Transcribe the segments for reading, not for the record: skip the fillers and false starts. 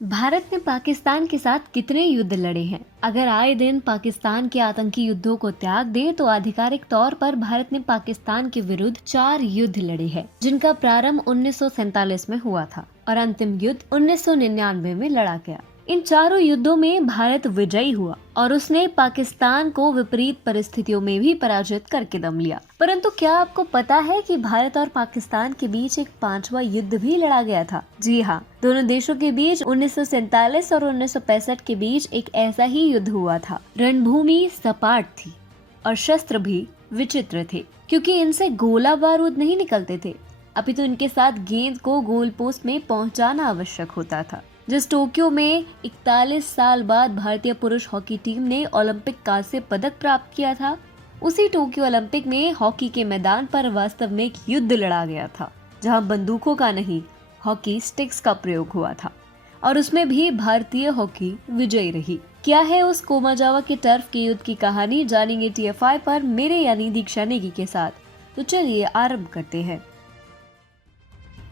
भारत ने पाकिस्तान के साथ कितने युद्ध लड़े हैं? अगर आए दिन पाकिस्तान के आतंकी युद्धों को त्याग दे तो आधिकारिक तौर पर भारत ने पाकिस्तान के विरुद्ध 4 युद्ध लड़े हैं, जिनका प्रारंभ 1947 में हुआ था और अंतिम युद्ध 1999 में लड़ा गया। इन चारों युद्धों में भारत विजयी हुआ और उसने पाकिस्तान को विपरीत परिस्थितियों में भी पराजित करके दम लिया। परंतु क्या आपको पता है कि भारत और पाकिस्तान के बीच एक 5वां युद्ध भी लड़ा गया था? जी हाँ, दोनों देशों के बीच 1947 और 1965 के बीच एक ऐसा ही युद्ध हुआ था। रणभूमि सपाट थी और शस्त्र भी विचित्र थे, क्योंकि इनसे गोला बारूद नहीं निकलते थे, अपितु इनके साथ गेंद को गोल पोस्ट में पहुंचाना आवश्यक होता था। जिस टोक्यो में 41 साल बाद भारतीय पुरुष हॉकी टीम ने ओलंपिक कांस्य पदक प्राप्त किया था, उसी टोक्यो ओलंपिक में हॉकी के मैदान पर वास्तव में एक युद्ध लड़ा गया था, जहां बंदूकों का नहीं, हॉकी स्टिक्स का प्रयोग हुआ था और उसमें भी भारतीय हॉकी विजयी रही। क्या है उस कोमाजावा के टर्फ के युद्ध की कहानी, जानेंगे TFI पर मेरे यानी दीक्षा नेगी के साथ। तो चलिए आरंभ करते हैं।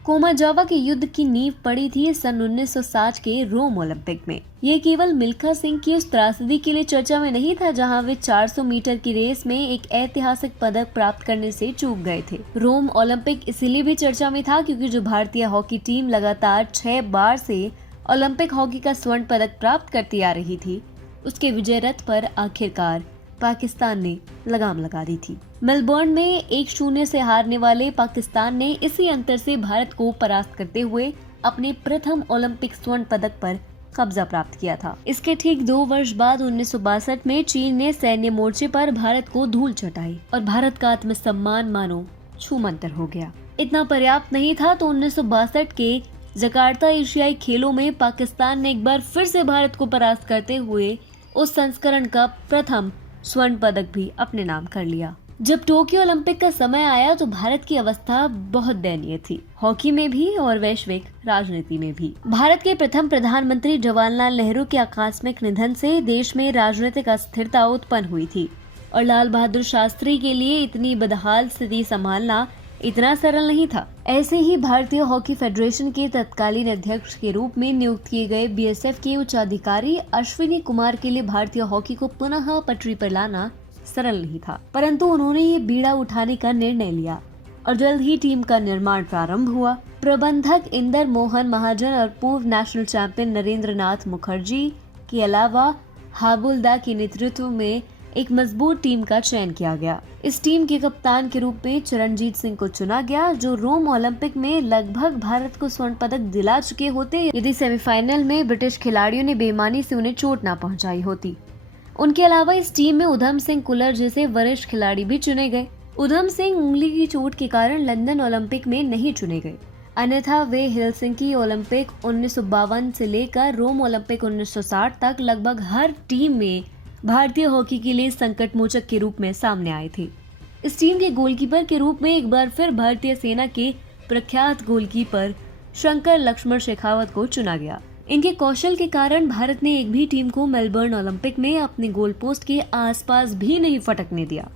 कोमाजावा के युद्ध की नींव पड़ी थी सन 1960 के रोम ओलंपिक में। ये केवल मिल्खा सिंह की उस त्रासदी के लिए चर्चा में नहीं था जहां वे 400 मीटर की रेस में एक ऐतिहासिक पदक प्राप्त करने से चूक गए थे। रोम ओलंपिक इसीलिए भी चर्चा में था क्योंकि जो भारतीय हॉकी टीम लगातार 6 बार से ओलंपिक हॉकी का स्वर्ण पदक प्राप्त करती आ रही थी, उसके विजय रथ पर आखिरकार पाकिस्तान ने लगाम लगा दी थी। मेलबर्न में 1-0 से हारने वाले पाकिस्तान ने इसी अंतर से भारत को परास्त करते हुए अपने प्रथम ओलंपिक स्वर्ण पदक पर कब्जा प्राप्त किया था। इसके ठीक 2 वर्ष बाद 1962 में चीन ने सैन्य मोर्चे पर भारत को धूल चटाई और भारत का आत्मसम्मान मानो छूमंतर हो गया। इतना पर्याप्त नहीं था तो 1962 के जकार्ता एशियाई खेलों में पाकिस्तान ने एक बार फिर से भारत को परास्त करते हुए उस संस्करण का प्रथम स्वर्ण पदक भी अपने नाम कर लिया। जब टोक्यो ओलंपिक का समय आया तो भारत की अवस्था बहुत दयनीय थी, हॉकी में भी और वैश्विक राजनीति में भी। भारत के प्रथम प्रधानमंत्री जवाहरलाल नेहरू के आकस्मिक निधन से देश में राजनीतिक अस्थिरता उत्पन्न हुई थी और लाल बहादुर शास्त्री के लिए इतनी बदहाल स्थिति संभालना इतना सरल नहीं था। ऐसे ही भारतीय हॉकी फेडरेशन के तत्कालीन अध्यक्ष के रूप में नियुक्त किए गए BSF के उच्च अधिकारी अश्विनी कुमार के लिए भारतीय हॉकी को पुनः पटरी पर लाना सरल नहीं था, परंतु उन्होंने ये बीड़ा उठाने का निर्णय लिया और जल्द ही टीम का निर्माण प्रारंभ हुआ। प्रबंधक इंदर मोहन महाजन और पूर्व नेशनल चैंपियन नरेंद्र नाथ मुखर्जी के अलावा हाबुलदा के नेतृत्व में एक मजबूत टीम का चयन किया गया। इस टीम के कप्तान के रूप में चरणजीत सिंह को चुना गया, जो रोम ओलंपिक में लगभग भारत को स्वर्ण पदक दिला चुके होते यदि सेमीफाइनल में ब्रिटिश खिलाड़ियों ने बेईमानी से उन्हें चोट न पहुंचाई होती। उनके अलावा इस टीम में उधम सिंह कुलर जैसे वरिष्ठ खिलाड़ी भी चुने गए। उधम सिंह उंगली की चोट के कारण लंदन ओलंपिक में नहीं चुने गए, अन्यथा वे हेलसिंकी ओलंपिक 1952 से लेकर रोम ओलंपिक 1960 तक लगभग हर टीम में भारतीय हॉकी के लिए संकट मोचक के रूप में सामने आए थे। इस टीम के गोलकीपर के रूप में एक बार फिर भारतीय सेना के प्रख्यात गोलकीपर शंकर लक्ष्मण शेखावत को चुना गया। इनके कौशल के कारण भारत ने एक भी टीम को मेलबर्न ओलंपिक में अपने गोल पोस्ट के आसपास भी नहीं फटकने दिया,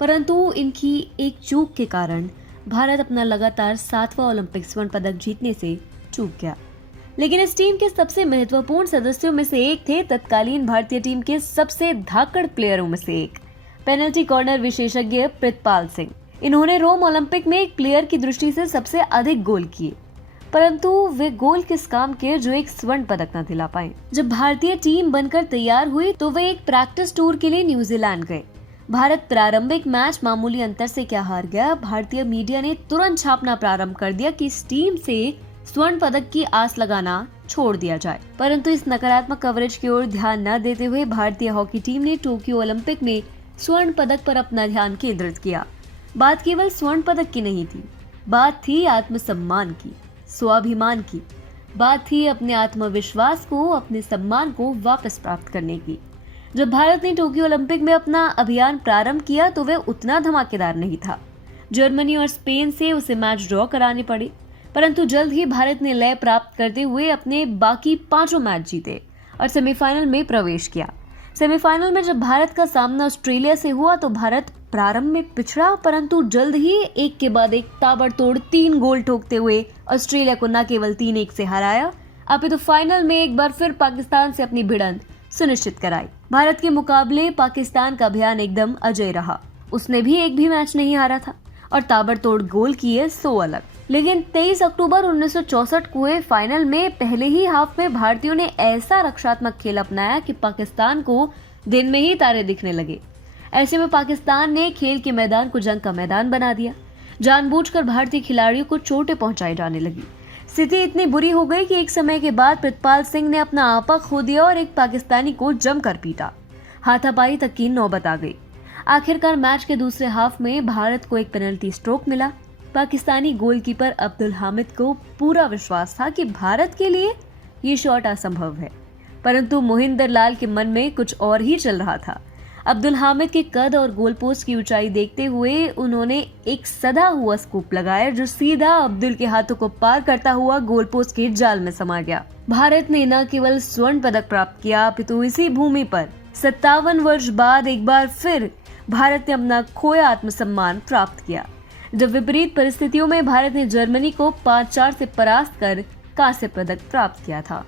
परंतु इनकी एक चूक के कारण भारत अपना लगातार 7वां ओलंपिक स्वर्ण पदक जीतने से चूक गया। लेकिन इस टीम के सबसे महत्वपूर्ण सदस्यों में से एक थे तत्कालीन भारतीय टीम के सबसे धाकड़ प्लेयरों में से एक, पेनल्टी कॉर्नर विशेषज्ञ प्रितपाल सिंह। इन्होंने रोम ओलंपिक में एक प्लेयर की दृष्टि से सबसे अधिक गोल किए, परंतु वे गोल किस काम के जो एक स्वर्ण पदक न दिला पाए। जब भारतीय टीम बनकर तैयार हुई तो वे एक प्रैक्टिस टूर के लिए न्यूजीलैंड गए। भारत प्रारंभिक मैच मामूली अंतर से क्या हार गया, भारतीय मीडिया ने तुरंत छापना प्रारंभ कर दिया कि इस टीम से स्वर्ण पदक की आस लगाना छोड़ दिया जाए, परंतु इस नकारात्मक कवरेज की ओर ध्यान न देते हुए भारतीय हॉकी टीम ने टोक्यो ओलंपिक में स्वर्ण पदक पर अपना ध्यान केंद्रित किया। बात केवल स्वर्ण पदक की नहीं थी, बात थी आत्मसम्मान की, स्वाभिमान की, बात थी अपने आत्मविश्वास को, अपने सम्मान को वापस प्राप्त करने की। जब भारत ने टोक्यो ओलंपिक में अपना अभियान प्रारंभ किया तो वह उतना धमाकेदार नहीं था। जर्मनी और स्पेन से उसे मैच ड्रॉ कराने पड़े, परंतु जल्द ही भारत ने लय प्राप्त करते हुए अपने बाकी 5 मैच जीते और सेमीफाइनल में प्रवेश किया। सेमीफाइनल में जब भारत का सामना ऑस्ट्रेलिया से हुआ तो भारत प्रारंभ में पिछड़ा, परंतु जल्द ही एक के बाद एक ताबड़तोड़ 3 गोल ठोकते हुए ऑस्ट्रेलिया को न केवल 3-1 से हराया अपितु फाइनल में एक बार फिर पाकिस्तान से अपनी भिड़ंत सुनिश्चित कराई। भारत के मुकाबले पाकिस्तान का अभियान एकदम अजय रहा। उसने भी एक भी मैच नहीं हारा था और ताबड़तोड़ गोल किए 100 अलग। लेकिन 23 अक्टूबर 1964 को हुए फाइनल में पहले ही हाफ में भारतीयों ने ऐसा रक्षात्मक खेल अपनाया कि पाकिस्तान को दिन में ही तारे दिखने लगे। ऐसे में पाकिस्तान ने खेल के मैदान को जंग का मैदान बना दिया। जानबूझकर भारतीय खिलाड़ियों को चोटें पहुंचाई जाने लगी। स्थिति इतनी बुरी हो गई कि एक समय के बाद प्रितपाल सिंह ने अपना आपा खो दिया और एक पाकिस्तानी को जमकर पीटा। हाथापाई तक की नौबत आ गई। आखिरकार मैच के दूसरे हाफ में भारत को एक पेनल्टी स्ट्रोक मिला। पाकिस्तानी गोलकीपर अब्दुल हामिद को पूरा विश्वास था कि भारत के लिए ये शॉट असंभव है, परंतु मोहिंदर लाल के मन में कुछ और ही चल रहा था। अब्दुल हामिद के कद और गोलपोस्ट की ऊंचाई देखते हुए उन्होंने एक सदा हुआ स्कूप लगाया जो सीधा अब्दुल के हाथों को पार करता हुआ गोलपोस्ट के जाल में समा गया। भारत ने न केवल स्वर्ण पदक प्राप्त किया, अपितु इसी भूमि पर 57 वर्ष बाद एक बार फिर भारत ने अपना खोया आत्मसम्मान प्राप्त किया, जब विपरीत परिस्थितियों में भारत ने जर्मनी को 5-4 से परास्त कर कांस्य पदक प्राप्त किया था।